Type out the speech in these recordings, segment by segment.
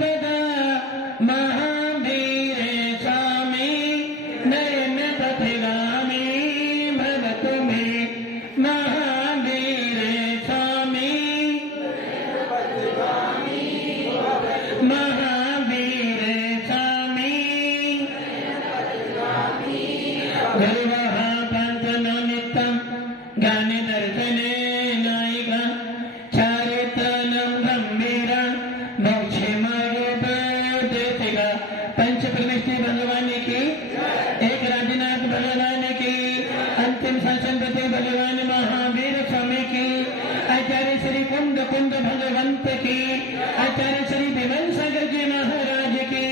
तदा महावीर स्वामी नयन पथगामी भवतु मे महावीर स्वामी महावीर स्वामी गुरुवः पंचनो नित्यं ज्ञाने दर्शने नायिका चारित्रनं गंभीरा मोक्षे मार्गोपदेशिका पंच परमेश्वरी भगवान की एक राजनाथ भगवान की अंतिम शासनपति भगवान महावीर स्वामी की आचार्य श्री कुंद कुंद भगवंत की आचार्य श्री विमल सागर जी महाराज की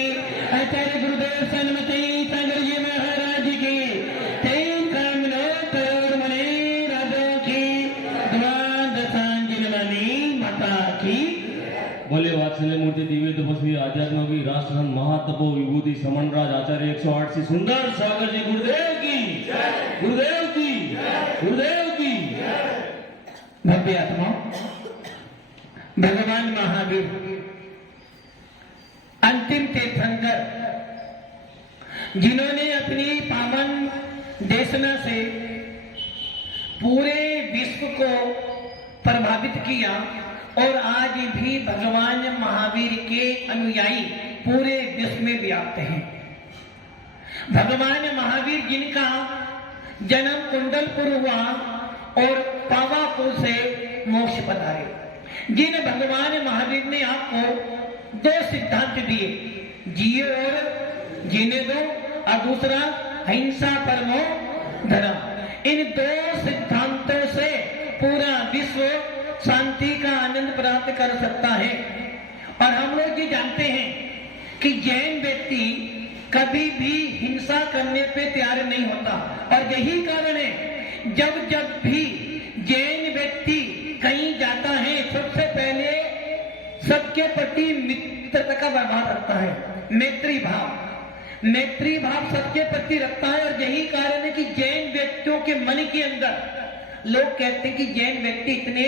आचार्य गुरुदेव सन्मति सागर जी महाराज की तीन करोड़ करोड़ मणि राधों की द्वादशांजलि माता की। बोले वात्सल्य मूर्ति दिव्य तपस्वी आध्यात्म की राष्ट्रधन महातपो विभूति समनराज आचार्य 108 से सुंदर सागर जी गुरुदेव की गुरुदेव की गुरुदेव की। भव्य आत्मा भगवान महावीर अंतिम तीर्थंकर जिन्होंने अपनी पावन देशना से पूरे विश्व को प्रभावित किया और आज भी भगवान महावीर के अनुयायी पूरे विश्व में व्याप्त हैं। भगवान महावीर जिनका जन्म कुंडलपुर हुआ और पावापुर से मोक्ष पधारे, जिन भगवान महावीर ने आपको दो सिद्धांत दिए, जिए और जीने दो और दूसरा हिंसा परमो धर्म। इन दो सिद्धांतों से पूरा विश्व शांति का आनंद प्राप्त कर सकता है। और हम लोग ये जानते हैं कि जैन व्यक्ति कभी भी हिंसा करने पे तैयार नहीं होता और यही कारण है जब जब भी जैन व्यक्ति कहीं जाता है सबसे पहले सबके प्रति मित्रता का व्यवहार रखता है, मैत्री भाव सबके प्रति रखता है। और यही कारण है कि जैन व्यक्तियों के मन के अंदर लोग कहते हैं कि जैन व्यक्ति इतने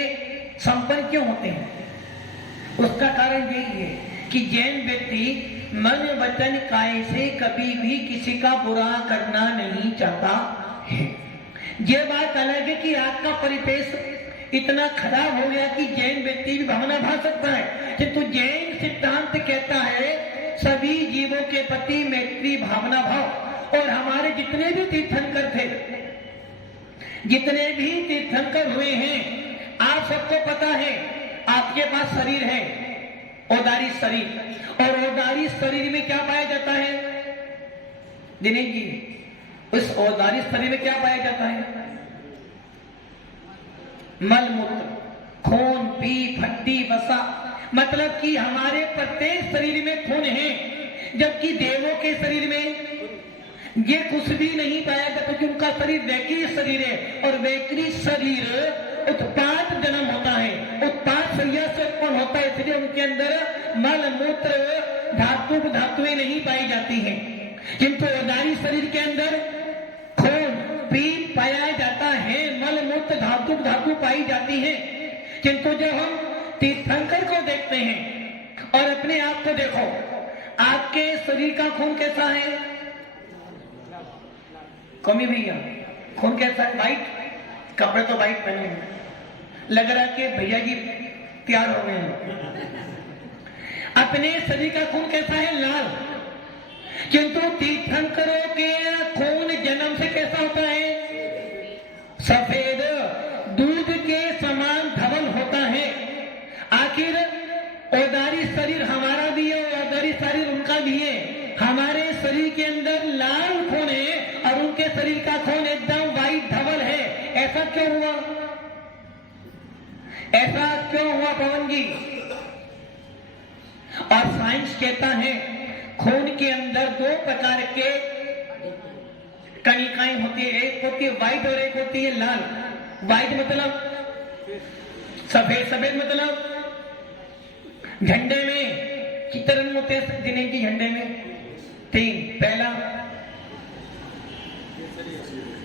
संपन्न क्यों होते हैं। उसका कारण यही है कि जैन व्यक्ति मन वचन काय से कभी भी किसी का बुरा करना नहीं चाहता है। ये बात अलग है कि आपका परिपेश इतना खराब हो गया कि जैन व्यक्ति भी भावना भा सकता है, किंतु जैन सिद्धांत कहता है सभी जीवों के प्रति मैत्री भावना भाव। और हमारे जितने भी तीर्थंकर थे, जितने भी तीर्थंकर हुए हैं, आप सबको पता है आपके पास शरीर है, औदारी शरीर, और औदारी शरीर में क्या पाया जाता है दिनेश जी? उस औदारी शरीर में क्या पाया जाता है? मल मूत्र, खून, पी, फट्टी, वसा। मतलब कि हमारे प्रत्येक शरीर में खून है, जबकि देवों के शरीर में ये कुछ भी नहीं पाया जाता क्योंकि उनका शरीर वैक्री शरीर है और वैक्री शरीर उत्पाद जन्म होता है, उत्पाद शरीर से उत्पन्न होता है, इसलिए उनके अंदर मल मूत्र धातुएं नहीं पाई जाती हैं। किंतु औदारी शरीर के अंदर खून पी पाया जाता है, मल मूत्र धातु पाई जाती है। किंतु जब हम तीर्थंकर को देखते हैं और अपने आप को देखो, आपके शरीर का खून कैसा है? कौमी भैया खून कैसा है? वाइट, कपड़े तो वाइट पहने हैं, लग रहा है कि भैया जी तैयार हो गए हैं। अपने शरीर का खून कैसा है? लाल। किंतु तीर्थंकरों के खून जन्म से कैसा होता है? सफेद, दूध के समान धवल होता है। आखिर औदारी शरीर हमारा भी है और औदारी शरीर उनका भी है। हमारे शरीर के अंदर लाल खून है और उनके शरीर का खून एकदम वाइट धवल है। ऐसा क्यों हुआ? ऐसा क्यों हुआ पवन जी? और साइंस कहता है खून के अंदर दो प्रकार के कणिकाएं होती है, एक होती है व्हाइट और एक होती है लाल। व्हाइट मतलब सफेद, सफेद मतलब झंडे में कितने रंग होते हैं दिनेश जी? झंडे में 3। पहला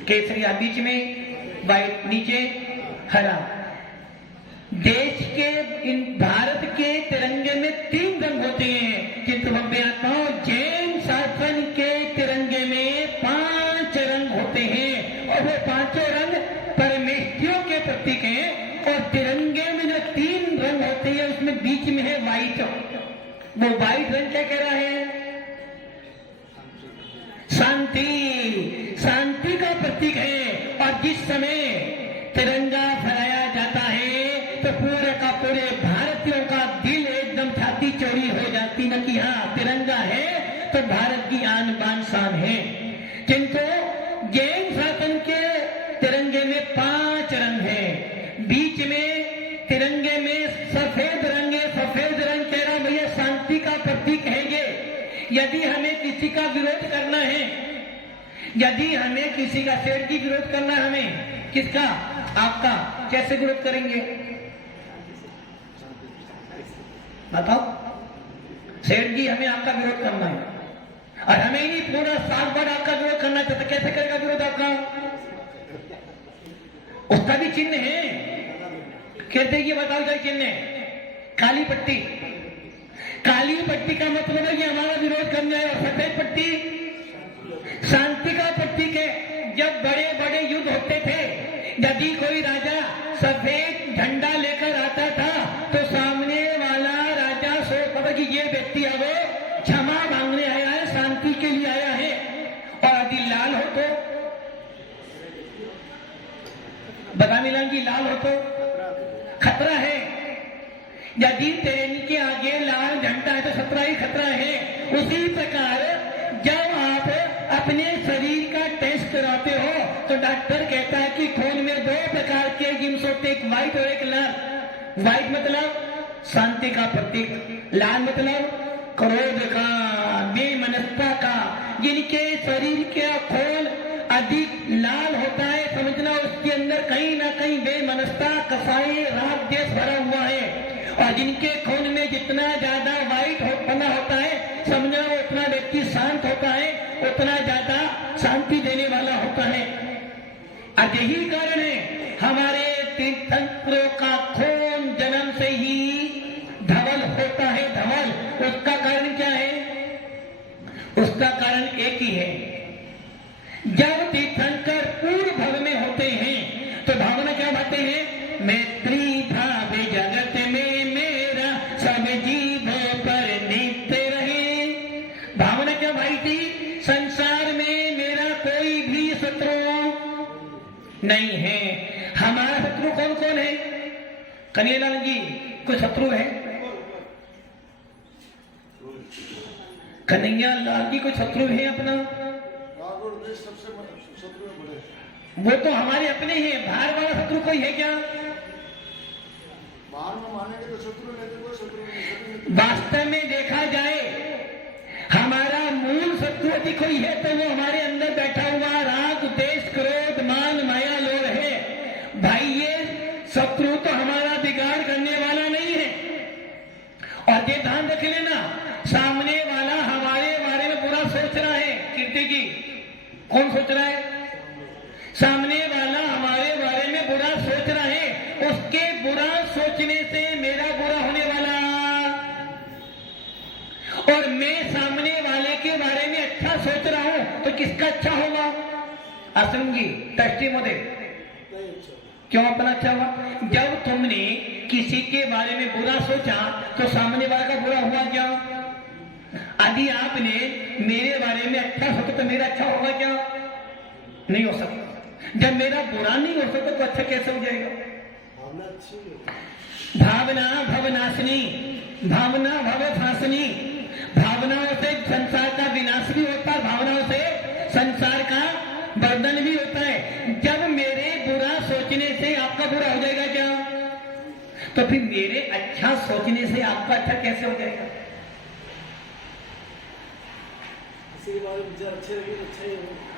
केसरिया, बीच में व्हाइट, नीचे हरा। देश के भारत के तिरंगे में 3 रंग होते हैं, व्हाइट रंग क्या कह रहा है? शांति, शांति का प्रतीक है। और जिस समय तिरंगा फहराया जाता है तो पूरे का पूरे भारतीयों का दिल एकदम छाती चौड़ी हो जाती न कि हाँ तिरंगा है तो भारत की आन बान शान है। किंतु जैन शासन के तिरंगे में 5 रंग है, बीच में तिरंगे में सफेद रंग है। सफेद रंग कह रहा भैया शांति का प्रतीक है ये। यदि हमें किसी का विरोध करना है, यदि हमें किसी का सेठ की विरोध करना है, हमें किसका? आपका। कैसे विरोध करेंगे बताओ? सेठ जी हमें आपका विरोध करना है और हमें ही नहीं पूरा साल भर आपका विरोध करना चाहता, कैसे करेगा विरोध आपका? उसका भी चिन्ह है। कहते ये बताओ क्या चिन्ह है? काली पट्टी। काली पट्टी का मतलब है कि हमारा विरोध करना है। और सफेद पट्टी शांति का प्रतीक है। जब बड़े बड़े युद्ध होते थे, यदि कोई राजा सफेद झंडा लेकर आता था तो सामने वाला राजा सोचता कि ये व्यक्ति अब क्षमा मांगने आया है, शांति के लिए आया है। और यदि लाल हो तो बता मिला कि लाल हो तो खतरा है। यदि ट्रेन के आगे लाल झंडा है तो खतरा ही खतरा है। उसी प्रकार जब आप अपने शरीर का टेस्ट कराते हो तो डॉक्टर कहता है कि खून में 2 प्रकार के जिम्स होते हैं, एक व्हाइट और एक लाल। व्हाइट मतलब शांति का प्रतीक, लाल मतलब क्रोध का, बेमनस्ता का। जिनके शरीर का खून अधिक लाल होता है समझना उसके अंदर कहीं ना कहीं बेमनस्ता, कसाई, राग, द्वेष भरा हुआ है। और जिनके खून में जितना ज्यादा व्हाइट बना होता है समझना वो उतना व्यक्ति शांत होता है, उतना ज्यादा शांति देने वाला होता है। और यही कारण है हमारे तीर्थंकरों का खून जन्म से ही धवल होता है। धवल उसका कारण क्या है? उसका कारण एक ही है। जब तीर्थंकर पूर्ण भव में होते हैं तो भावना क्या भाते हैं? मैत्री भाव जगत में मेरा सब जीवों पर नित्य रहे। भावना क्या भाई थी? संसार में मेरा कोई भी शत्रु नहीं है। हमारा शत्रु कौन कौन है? कन्हैयालाल जी कोई शत्रु है? कन्हैयालाल जी कोई शत्रु है अपना? वो तो हमारे अपने ही है। बाहर वाला शत्रु कोई है क्या? वास्तव में देखा जाए हमारा मूल शत्रु यदि कोई है तो वो हमारे अंदर बैठा हुआ राग, द्वेष, क्रोध, मान, माया, लोभ है। भाई ये शत्रु तो हमारा बिगाड़ करने वाला नहीं है। और ये ध्यान रख लेना, सामने वाला हमारे बारे में बुरा सोच रहा है। कीर्ति जी कौन सोच रहा है? सामने वाला हमारे बारे में बुरा सोच रहा है। उसके बुरा सोचने से मेरा बुरा होने वाला, और मैं सामने वाले के बारे में अच्छा सोच रहा हूं तो किसका अच्छा होगा? आश्रम जी टस्टी मोदे क्यों अपना अच्छा हुआ? जब तुमने किसी के बारे में बुरा सोचा तो सामने वाले का बुरा हुआ क्या? यदि आपने मेरे बारे में अच्छा सोचा तो मेरा अच्छा होगा क्या? नहीं हो सकता। जब मेरा बुरा नहीं हो सकता तो अच्छा कैसे हो जाएगा? भावना भवनाशिनी, भावना भव फासनी। भावनाओं से संसार का विनाश भी होता है, भावनाओं से संसार का वर्धन भी होता है। जब मेरे बुरा सोचने से आपका बुरा हो जाएगा क्या? तो फिर मेरे अच्छा सोचने से आपका अच्छा कैसे हो जाएगा?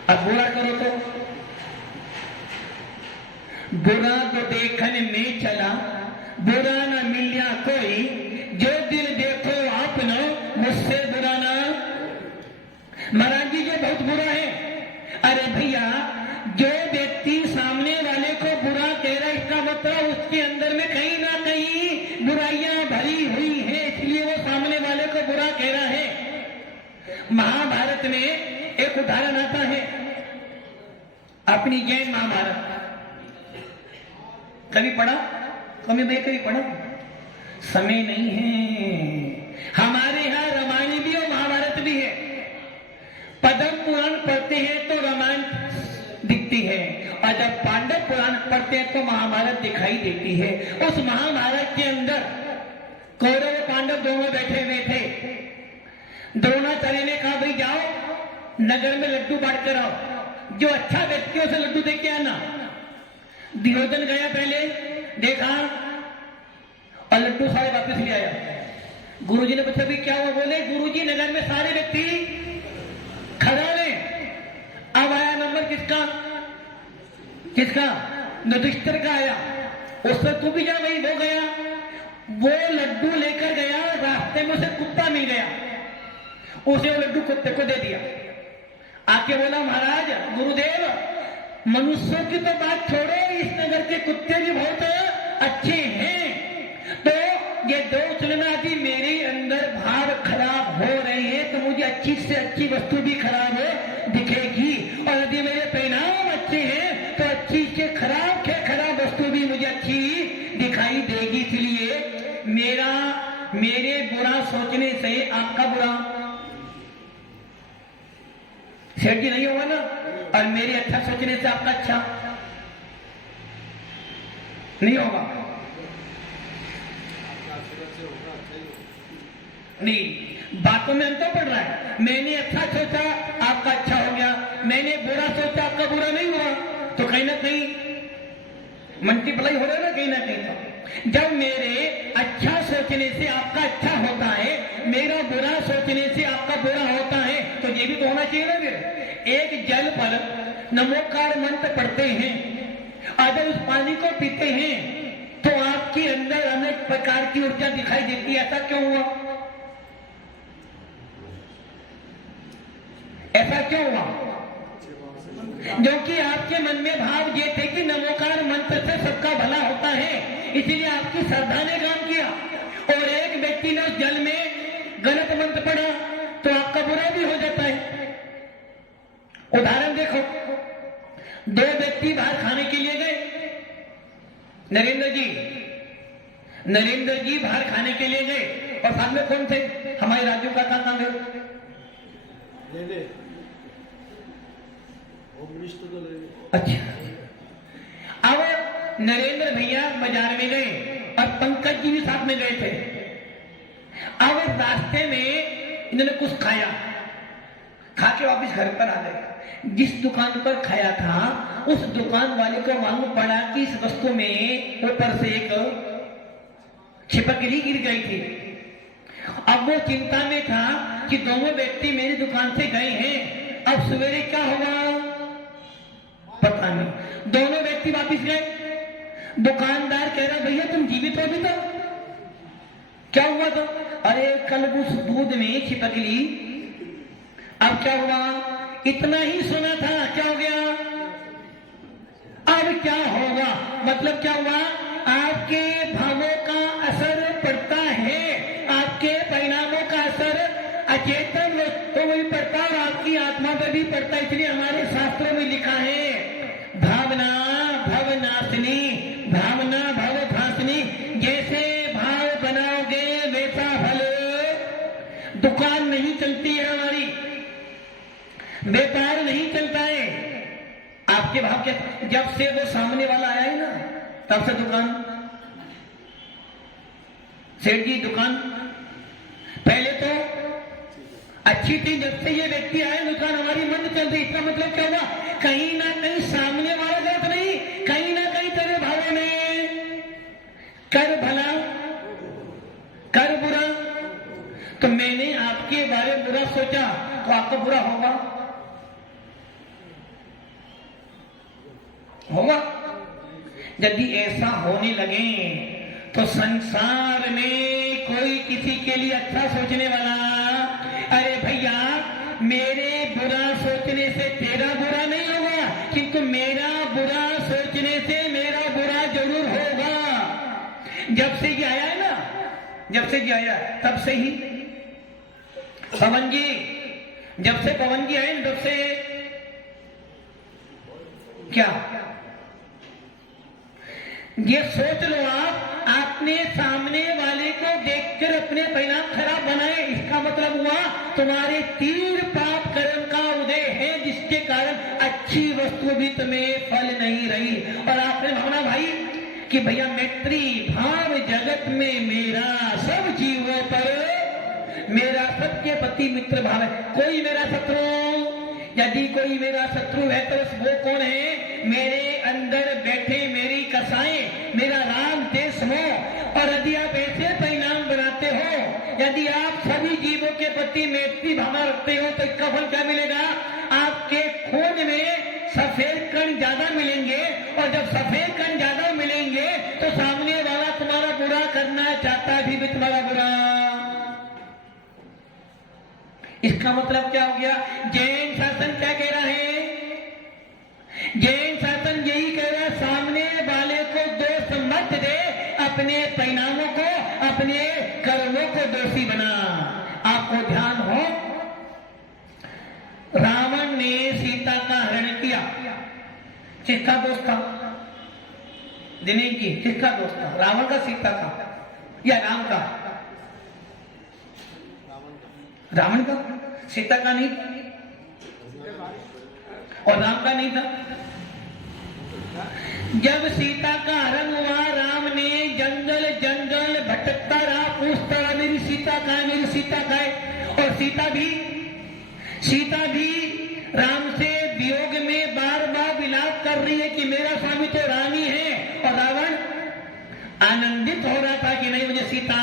अब बुरा करो तो बुरा तो देखने में चला, बुरा न मिलिया कोई, जो दिल देखो आपनो मुझसे बुरा ना। महाराज जी जो बहुत बुरा है। अरे भैया जो व्यक्ति सामने वाले को बुरा कह रहा है इसका मतलब उसके अंदर में कहीं ना कहीं बुराइयां भरी हुई है, इसलिए वो सामने वाले को बुरा कह रहा है। महाभारत में एक उदाहरण आता है, अपनी जैन महाभारत। कभी पढ़ा? कभी भाई कभी पढ़ा? समय नहीं है हमारे यहाँ करते हैं तो महाभारत दिखाई देती है। उस महाभारत के अंदर कौरव पांडव दोनों बैठे हुए थे। द्रोणाचार्य ने कहा भाई जाओ नगर में लड्डू बांट कर आओ, जो अच्छा व्यक्तियों से लड्डू दे के आना। दुर्योधन गया, पहले देखा और लड्डू सारे वापस ले आया। गुरुजी ने पूछा भी क्या हुआ? बोले गुरुजी नगर में सारे व्यक्ति खड़ा है। अब आया नंबर किसका? किसका? युधिष्ठिर का आया। उससे तू भी जा भाई। वो गया, वो लड्डू लेकर गया, रास्ते में उसे कुत्ता मिल गया, उसे वो लड्डू कुत्ते को दे दिया। आके बोला महाराज गुरुदेव, मनुष्यों की तो बात छोड़ो, इस नगर के कुत्ते भी बहुत अच्छे हैं। तो ये दो चलना यदि मेरे अंदर भाव खराब हो रहे हैं तो मुझे अच्छी से अच्छी वस्तु भी खराब दिखेगी, और यदि मेरे परिणाम अच्छे हैं तो अच्छी से खराब वस्तु भी मुझे अच्छी दिखाई देगी। इसलिए मेरे बुरा सोचने से आपका बुरा सेठ जी नहीं होगा ना, और मेरे अच्छा सोचने से आपका अच्छा नहीं होगा। नहीं, बातों में अंतर पड़ रहा है। मैंने अच्छा सोचा आपका अच्छा हो गया, मैंने बुरा सोचा आपका बुरा नहीं हुआ, तो कहीं ना कहीं मल्टीप्लाई हो रहा है ना, कहीं ना कहीं। जब मेरे अच्छा सोचने से आपका अच्छा होता है, मेरा बुरा सोचने से आपका बुरा होता है, तो ये भी तो होना चाहिए ना। फिर एक जल पर नमोकार मंत्र पढ़ते हैं, अगर उस पानी को पीते हैं तो आपके अंदर अनेक प्रकार की ऊर्जा दिखाई देती है। ऐसा क्यों हुआ? ऐसा क्यों हुआ? जो कि आपके मन में भाव ये थे कि नमोकार मंत्र से सबका भला होता है, इसलिए आपकी श्रद्धा ने काम किया। और एक व्यक्ति ने उस जल में गलत मंत्र पढ़ा तो आपका बुरा भी हो जाता है। उदाहरण देखो, दो व्यक्ति बाहर खाने के लिए गए। नरेंद्र जी बाहर खाने के लिए गए, और साथ में कौन थे? हमारे राजू का कहां गए? अच्छा, अब नरेंद्र भैया बाजार में गए और पंकज जी भी साथ में गए थे। अब रास्ते में इन्होंने कुछ खाया, खा के वापिस घर पर आ गए। जिस दुकान पर खाया था उस दुकान वाले को मालूम पड़ा कि इस वस्तु में ऊपर से एक छिपकली गिर गई थी। अब वो चिंता में था कि दोनों व्यक्ति मेरी दुकान से गए हैं, अब सवेरे क्या होगा पता नहीं। दोनों व्यक्ति वापिस गए। दुकानदार कह रहा भैया तुम जीवित हो भी तो क्या हुआ? तो अरे कल उस दूध में छिपकली। अब क्या हुआ? इतना ही सुना था, क्या हो गया? अब क्या होगा? मतलब क्या हुआ? आपके भावों का असर पड़ता है, आपके परिणामों का असर अचेतन तो भी पड़ता है और आपकी आत्मा पर भी पड़ता है। इसलिए हमारे शास्त्रों में लिखा है भावना भवनाशिनी, भावना भव भासनी। जैसे भाव बनाओगे वैसा फल। दुकान नहीं चलती है हमारी, व्यापार नहीं चलता है। आपके भाव के जब से वो सामने वाला आया है ना, तब से दुकान। सेठ जी दुकान पहले तो अच्छी थी, जब से ये व्यक्ति आए दुकान हमारी बंद चल रही। इसका मतलब क्या हुआ? कहीं ना कहीं सामने वाला गलत नहीं, कहीं ना कहीं तेरे भावों में कर भला कर बुरा। तो मैंने आपके बारे में बुरा सोचा तो आपको बुरा होगा होगा। यदि ऐसा होने लगे तो संसार में कोई किसी के लिए अच्छा सोचने वाला, अरे भैया मेरे बुरा सोचने से तेरा बुरा नहीं होगा, किंतु मेरा बुरा सोचने से मेरा बुरा जरूर होगा। जब से ये आया है ना, जब से ये आया तब से ही पवन जी, जब से पवन जी आए तब से क्या ये सोच लो आपने सामने वाले को देखकर अपने परिणाम खराब बनाए। इसका मतलब हुआ तुम्हारे तीव्र पाप कर्म का उदय है, जिसके कारण अच्छी वस्तु भी तुम्हें फल नहीं रही। और आपने भावना भाई कि भैया मैत्री भाव जगत में मेरा, सब जीवों पर मेरा सत्य पति मित्र भाव है। कोई मेरा शत्रु, यदि कोई मेरा शत्रु है तो वो कौन है? मेरे अंदर बैठे मेरी कसाएं, मेरा राम देश मोह। और यदि आप ऐसे परिणाम बनाते हो, यदि आप सभी जीवों के प्रति मैत्री भावना रखते हो, तो इसका फल क्या मिलेगा? आपके खून में सफेद कण ज्यादा मिलेंगे, और जब सफेद कण ज्यादा मिलेंगे तो सामने वाला तुम्हारा बुरा करना चाहता भी तुम्हारा बुरा। इसका मतलब क्या हो गया? जैन शासन क्या कह रहा है? जैन शासन यही कह रहा है, सामने वाले को दोष मत दे, अपने परिणामों को, अपने कर्मों को दोषी बना। आपको ध्यान हो, रावण ने सीता का हरण किया, किसका दोष था? दिनेश जी, किसका दोष था? रावण का, सीता का या राम का? रावण का, सीता का नहीं, और राम का नहीं था। जब सीता का हरण हुआ, राम ने जंगल जंगल भटकता रहा, पूछता रहा मेरी सीता कहाँ है, मेरी सीता कहाँ है। और सीता भी राम से वियोग में बार बार विलाप कर रही है कि मेरा स्वामी तो रानी है। और रावण आनंदित हो रहा था कि नहीं, मुझे सीता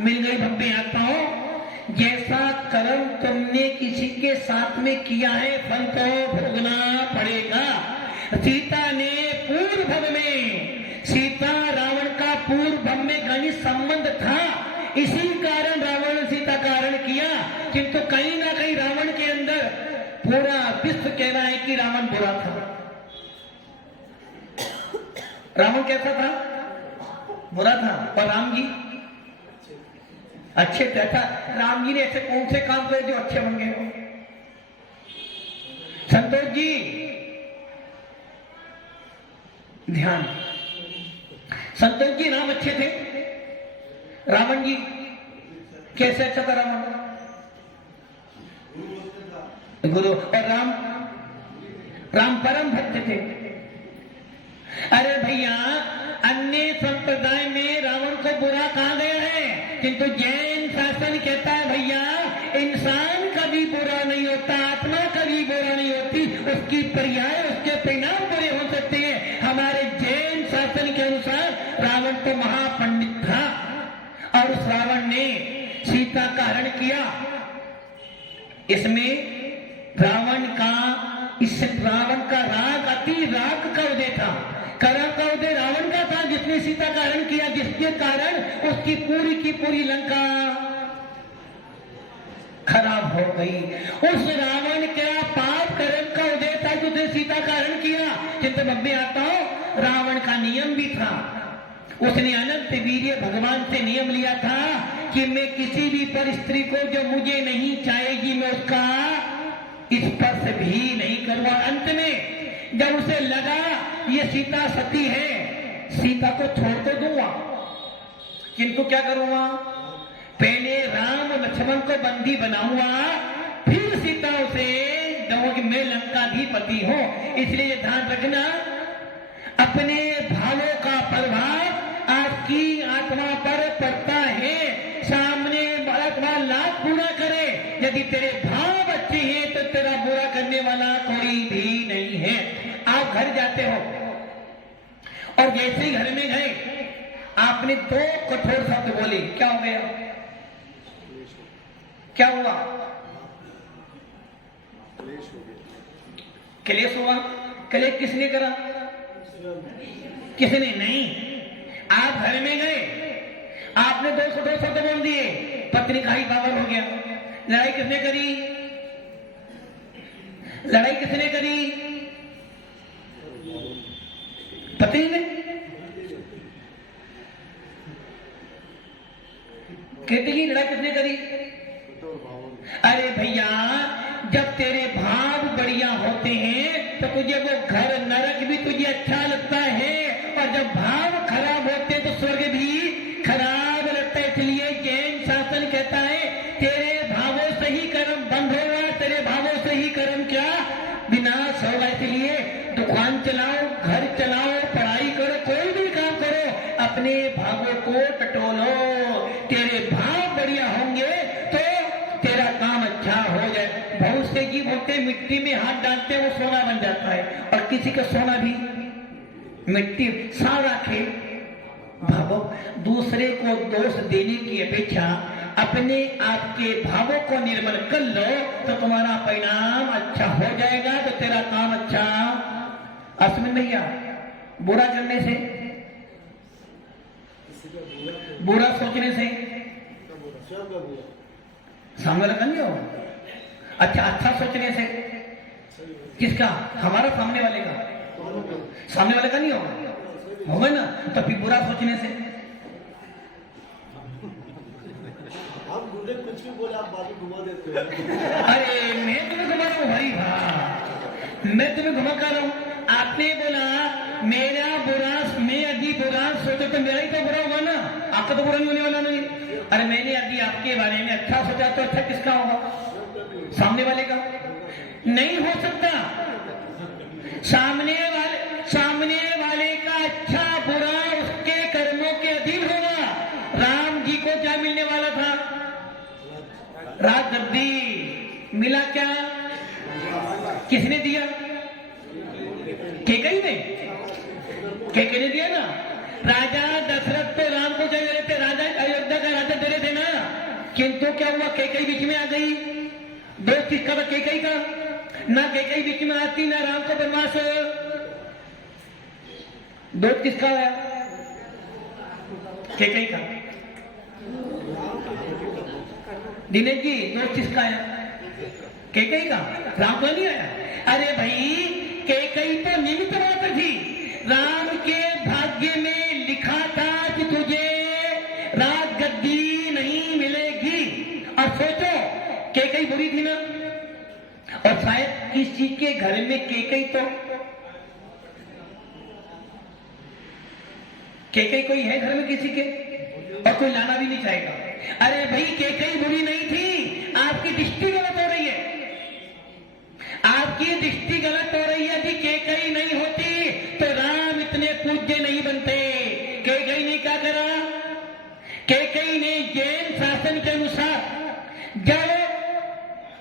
मिल गई, भव्य आता हूं। जैसा कर्म तुमने किसी के साथ में किया है, फल तो भोगना पड़ेगा। सीता ने पूर्व भव में, सीता रावण का पूर्व भव में घनिष्ठ संबंध था, इसी कारण रावण सीता का हरण किया। किंतु कहीं ना कहीं रावण के अंदर पूरा विश्व कह रहा है कि रावण बुरा था। रावण कैसा था? बुरा था। और राम जी अच्छे थे। था राम जी ने ऐसे कौन से काम करे जो अच्छे बन गए? संतोष जी ध्यान, संतोष जी राम अच्छे थे। रावण जी कैसे अच्छा था? रावण गुरु। और राम परम भक्त थे। अरे भैया, अन्य संप्रदाय में रावण को बुरा कहा गया है, किंतु जैन शासन कहता है भैया इंसान कभी बुरा नहीं होता, आत्मा कभी बुरा नहीं होती, उसकी पर्याय, उसके परिणाम बुरे हो सकते हैं। हमारे जैन शासन के अनुसार रावण तो महापंडित था, और उस रावण ने सीता का हरण किया। इसमें रावण का राग, अति राग का उदय था। करा का उदय रावण का था, जिसने सीता का हरण किया, जिसके कारण उसकी पूरी की पूरी लंका खराब हो गई। उस रावण का पाप कर्म का उदय था, जिसने सीता का हरण किया। चिंता में आता हूं, रावण का नियम भी था। उसने अनंत वीर्य भगवान से नियम लिया था कि मैं किसी भी पर स्त्री को जो मुझे नहीं चाहेगी, मैं उसका स्पर्श भी नहीं करूंगा। अंत में जब उसे लगा ये सीता सती है, सीता को छोड़ तो दूंगा, किंतु क्या करूंगा? पहले राम लक्ष्मण को बंदी बनाऊंगा, फिर सीता उसे कहूंगा कि मैं लंकाधिपति हूं। इसलिए ध्यान रखना, अपने भावों का प्रभाव आपकी आत्मा पर पड़ता है। सामने वाला तुम्हारा लाभ पूरा करे, यदि तेरे भाव अच्छे हैं तो तेरा बुरा करने वाला कोई भी नहीं है। आप घर जाते हो और जैसे ही घर में गए, आपने दो कठोर शब्द बोले, क्या हो गया? क्या हुआ? क्लेश हुआ। क्लेश किसने करा? किसने नहीं। आप घर में गए, आपने दो कठोर शब्द बोल दिए, पत्नी का ही पावर हो गया। लड़ाई किसने करी? लड़ाई किसने करी? पत्नी ने। कहते ही लड़ाई किसने करी? अरे भैया, जब तेरे भाव बढ़िया होते हैं तो तुझे वो घर नरक भी तुझे अच्छा लगता है, और जब भाव खराब होते हैं तो स्वर्ग भी खराब लगता है। इसलिए जैन शासन कहता है तेरे भावों से से ही कर्म बंद होगा, तेरे भावों से ही कर्म क्या विनाश होगा। इसलिए दुकान चलाओ, घर चलाओ, पढ़ाई करो, कोई भी काम करो, अपने भावों को टटोलो। तेरे भाव बढ़िया होंगे तो तेरा काम अच्छा हो जाए। बहुत से जीव होते मिट्टी में हाथ डालते हैं, वो सोना बन जाता है, और किसी का सोना भी मिट्टी सारा खेल। भावों दूसरे को दोष देने की अपेक्षा अपने आप के भावों को निर्मल कर लो तो तुम्हारा परिणाम अच्छा हो जाएगा, तो तेरा काम अच्छा। असमन भैया, बुरा करने से, बुरा सोचने से सामने वाला का नहीं होगा। अच्छा, अच्छा सोचने से किसका? हमारा सामने वाले का। सामने वाले का नहीं होगा, होगा ना? तो फिर बुरा सोचने से आप कुछ भी बोले, आप बात घुमा देते हो। अरे मैं तुम्हें घुमा रहा हूँ भाई, हाँ मैं तुम्हें घुमा कर रहा हूँ। आपने बोला मेरा बुरा, मैं यदि बुरा सोचा तो मेरा ही तो बुरा होगा ना, आपका तो बुरा नहीं होने वाला नहीं। अरे मैंने यदि आपके बारे में अच्छा सोचा तो अच्छा किसका होगा? सामने वाले का। नहीं हो सकता। सामने वाले का अच्छा बुरा उसके कर्मों के अधीन होगा। राम जी को क्या मिलने वाला था? राज गद्दी। मिला क्या? किसने दिया? केकई ने। केकई ने दिया ना। राजा दशरथ तो राम को चाहिए रहे थे, राजा अयोध्या का राजा दे रहे थे ना, किंतु क्या हुआ? केकई बीच में आ गई। दोस्त किसका था? केकई का। ना केकई बीच में आती, ना राम को बनवास। दोस्त किसका है? केकई का। दिनेश जी, दोस्त किसका है? केकई का। राम को नहीं आया। अरे भाई, केकई तो निमित्त मात्र थी। राम के भाग्य में लिखा था कि तुझे राज गद्दी नहीं मिलेगी। और सोचो, केकई बुरी थी ना, और शायद किसी के घर में केकई तो, केकई कोई है घर में किसी के, और कोई लाना भी नहीं चाहेगा। अरे भाई, केकई बुरी नहीं थी, आपकी दृष्टि गलत हो रही है। आपकी दृष्टि गलत हो रही है। यदि केकई नहीं होती तो राम इतने पूज्य नहीं बनते। केकई ने क्या करा? केकई ने जैन शासन के अनुसार, जब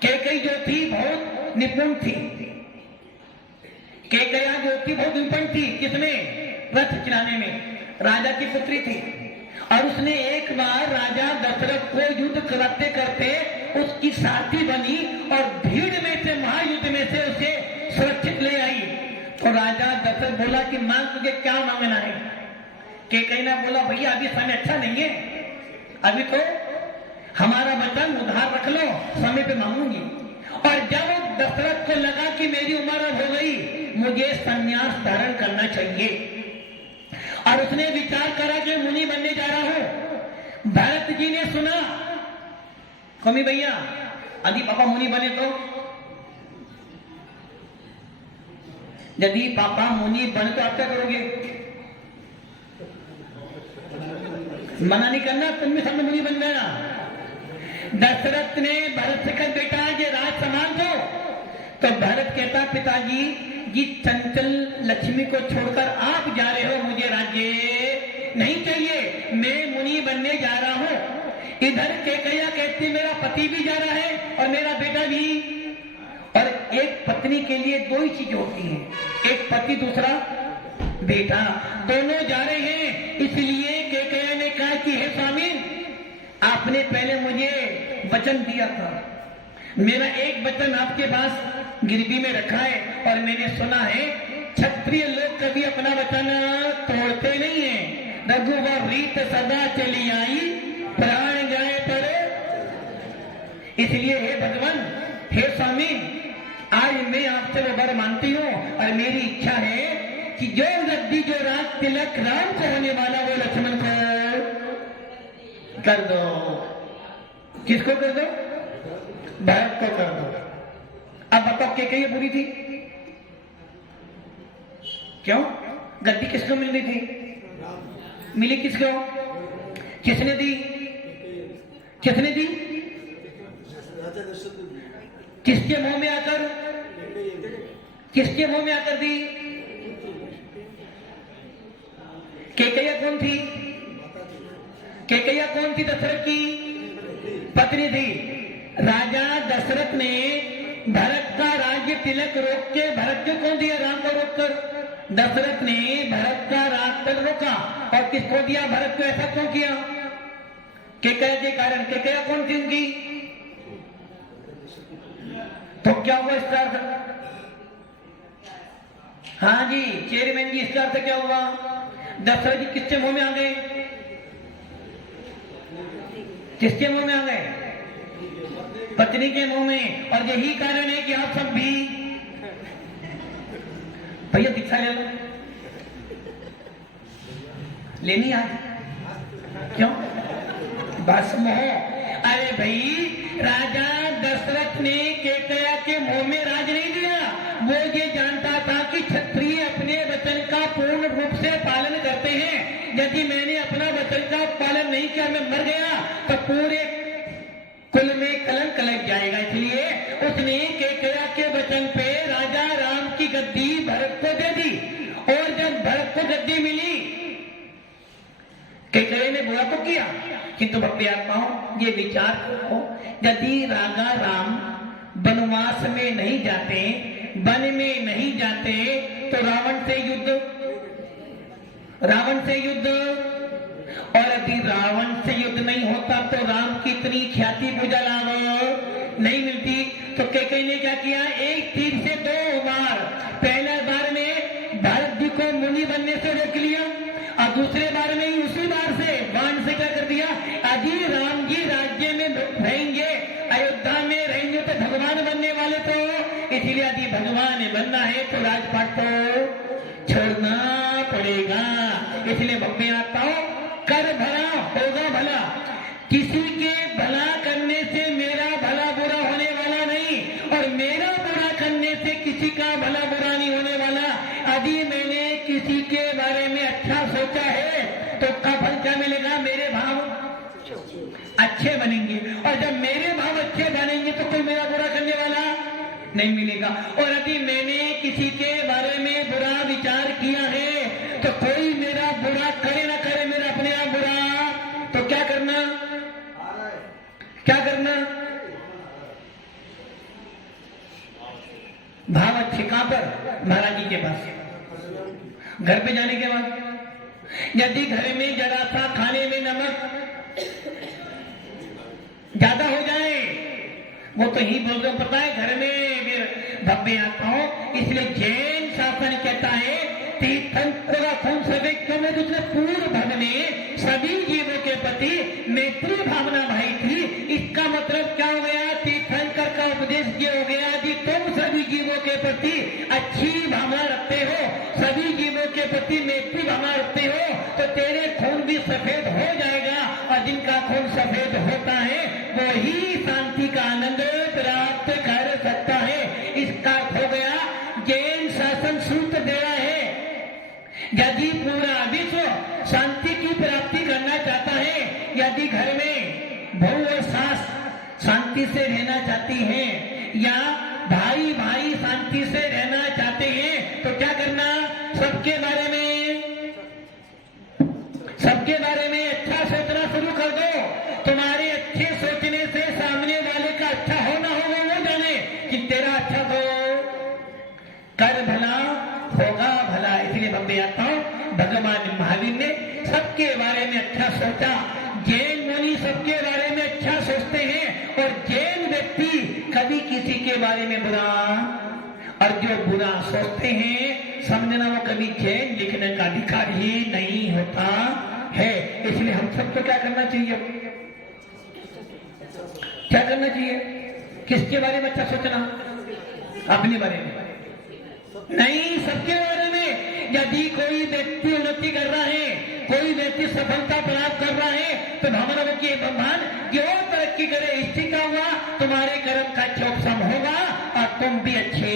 केकई जो थी बहुत निपुण थी, केकया जो थी बहुत निपुण थी किसमें? रथ चलाने में। राजा की पुत्री थी, और उसने एक बार राजा दशरथ को युद्ध करते करते उसकी साथी बनी, और भीड़ में से, महायुद्ध में से उसे सुरक्षित ले आई। तो राजा दशरथ बोला कि मांग, तुझे क्या मांगना है? केकई ने बोला, भैया अभी समय अच्छा नहीं है, अभी तो हमारा वचन उधार रख लो, समय पे मांगूंगी। और जब दशरथ को लगा कि मेरी उम्र अब हो गई, मुझे संन्यास धारण करना चाहिए, और उसने विचार करा कि मुनि बनने जा रहा हूं। भरत जी ने सुना, कमी भैया यदि पापा मुनि बने तो, यदि पापा मुनि बने तो आप क्या करोगे? मना नहीं करना, तुम भी सब मुनि बन गया। दशरथ ने भरत से कहा, बेटा ये राज समान तो भरत कहता, पिताजी जी चंचल लक्ष्मी को छोड़कर आप जा रहे हो, मुझे राज्य नहीं चाहिए, मैं मुनि बनने जा रहा हूं। इधर केकया कहती, मेरा पति भी जा रहा है और मेरा बेटा भी। और एक पत्नी के लिए दो ही चीज होती है, एक पति, दूसरा बेटा, दोनों जा रहे हैं। इसलिए केकया ने कहा कि हे स्वामी, आपने पहले मुझे वचन दिया था, मेरा एक वचन आपके पास गिरवी में रखा है, और मैंने सुना है क्षत्रिय लोग कभी अपना वचन तोड़ते नहीं है। रघुवर रीत सदा चली आई, प्राण जाए पर। इसलिए हे भगवान, हे स्वामी, आज मैं आपसे वो वर मानती हूँ, और मेरी इच्छा है कि जो गद्दी, जो राज तिलक राम को होने वाला, वो लक्ष्मण को कर दो। किसको कर दो? भरत को कर दो। अब बताओ, केकई बुरी थी क्यों? गद्दी किसको मिल रही थी? मिली किसको? किसने दी? किसने दी? राजा दशरथ ने दी। किसके मुंह में आकर, किसके मुंह में आकर दी? केकैया कौन थी? केकैया कौन थी? दशरथ की पत्नी थी। राजा दशरथ ने भरत का राज्य तिलक रोक के, भरत को कौन दिया? राम को रोककर दशरथ ने भरत का राज तिलक रोका। और किसको दिया? भरत को। ऐसा क्यों किया? केकैया के कारण। केकैया कौन थी उनकी? तो क्या हुआ इसका अर्थ? हाँ जी चेयरमैन जी, इसका अर्थ क्या हुआ? दशरथ जी किसके मुंह में आ गए? किसके मुंह में आ गए? पत्नी के मुंह में। और यही कारण है कि आप सब भी, भैया दीक्षा ले लो, लेनी आज क्यों? बस मोह। अरे भाई, राजा दशरथ ने केकैया के मुंह में राज नहीं दिया। वो ये जानता था कि क्षत्रिय अपने वचन का पूर्ण रूप से पालन करते हैं। यदि मैंने अपना वचन का पालन नहीं किया, मैं मर गया, तो पूरे कुल में कलंक लग जाएगा। इसलिए उसने केकैया के वचन पे राजा राम की गद्दी भरत को दे दी। और जब भरत को गद्दी मिली, केकैया ने बुरा तो किया, किंतु भक्ति आत्माओं ये विचार करो, यदि राजा राम वनवास में नहीं जाते, वन में नहीं जाते, तो रावण से युद्ध, रावण से युद्ध। और यदि रावण से युद्ध नहीं होता तो राम की इतनी ख्याति पूजा लाभ नहीं मिलती। तो केकैया ने क्या किया? एक तीर से दो बार। पहले बार में भरत जी को मुनि बनने से रोक लिया, और दूसरे बार में ही उसी बार से बाण से क्या कर दिया? यदि राम जी राज्य में रहेंगे, अयोध्या में रहेंगे, तो भगवान बनने वाले तो, इसलिए यदि भगवान बनना है तो राजपाट को छोड़ना पड़ेगा। इसलिए भक्ति आत्माओं, कर भला होगा भला। किसी के भला करने से मेरा भला बुरा होने वाला नहीं, और मेरा बुरा करने से किसी का भला बुरा नहीं होने वाला। यदि मैंने किसी के बारे में अच्छा सोचा है तो उसका फल क्या मिलेगा? मेरे भाव अच्छे बनेंगे, और जब मेरे भाव अच्छे बनेंगे तो कोई मेरा बुरा करने वाला नहीं मिलेगा। और यदि मैंने किसी के बारे में बुरा विचार किया है तो कोई मेरा बुरा करे ना करे, मेरा अपने आप बुरा, तो क्या करना? क्या करना? भाव अच्छे। कहां पर? महाराज जी के पास। घर पे जाने के बाद यदि घर में जरा सा खाने में नमक ज्यादा हो जाए, वो तो ही बोल रहे, पता है घर में भव्य आत्माओं। इसलिए जैन शासन कहता है तीर्थंकरा खून सभी क्यों में दूसरे पूर्व भग में सभी जीवों के प्रति मैत्री भावना भाई थी। इसका मतलब क्या हो गया? तीर्थंकर का उपदेश ये हो गया कि तुम सभी जीवों के प्रति अच्छी भावना रखते हो, सभी जीवों के प्रति मैत्री भावना रखते हो, तो तेरे खून भी सफेद हो जाएगा। और जिनका खून सफेद होता है वो ही शांति का आनंद प्राप्त कर सकता है। इसका हो गया जैन शासन सूत्र दे रहा है, यदि पूरा विश्व शांति की प्राप्ति करना चाहता है, यदि घर में बहू और सास शांति से रहना चाहती हैं, या भाई भाई शांति से रहना चाहते हैं, तो क्या करना? सबके बारे में अच्छा सोचना शुरू कर दो। तुम्हारे अच्छे सोचने से सामने वाले का अच्छा होना होगा, वो जाने कि तेरा अच्छा तो कर भला होगा भला। इसलिए भव्य आत्माओं, भगवान महावीर ने सबके बारे में अच्छा सोचा। जैन मुनि सबके बारे में अच्छा सोचते हैं, और जैन व्यक्ति कभी किसी के बारे में बुरा, और जो बुरा सोचते हैं समझना वो कभी जैन लिखने का अधिकार ही नहीं होता है। इसलिए हम सबको क्या करना चाहिए? क्या करना चाहिए? किसके बारे में अच्छा सोचना? अपने बारे में नहीं, सबके बारे में। यदि कोई व्यक्ति उन्नति कर रहा है, कोई व्यक्ति सफलता प्राप्त कर रहा है, तो भावना की भगवान जो तरक्की करे, इससे क्या हुआ? तुम्हारे कर्म का चौकसम होगा और तुम भी अच्छे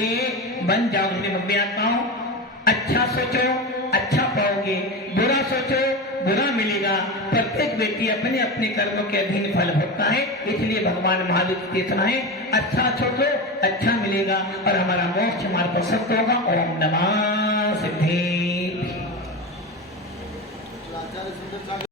बन जाओगे। भव्य आत्माओं, अच्छा सोचो अच्छा पाओगे, बुरा सोचो बुरा मिलेगा। प्रत्येक व्यक्ति व्यक्ति अपने अपने कर्मों के अधीन फल भोगता है। इसलिए भगवान महादेव की चेतना है, अच्छा सोचो अच्छा मिलेगा और हमारा मोक्ष हमारे पर सत्य होगा। ओम नमः सिद्धे।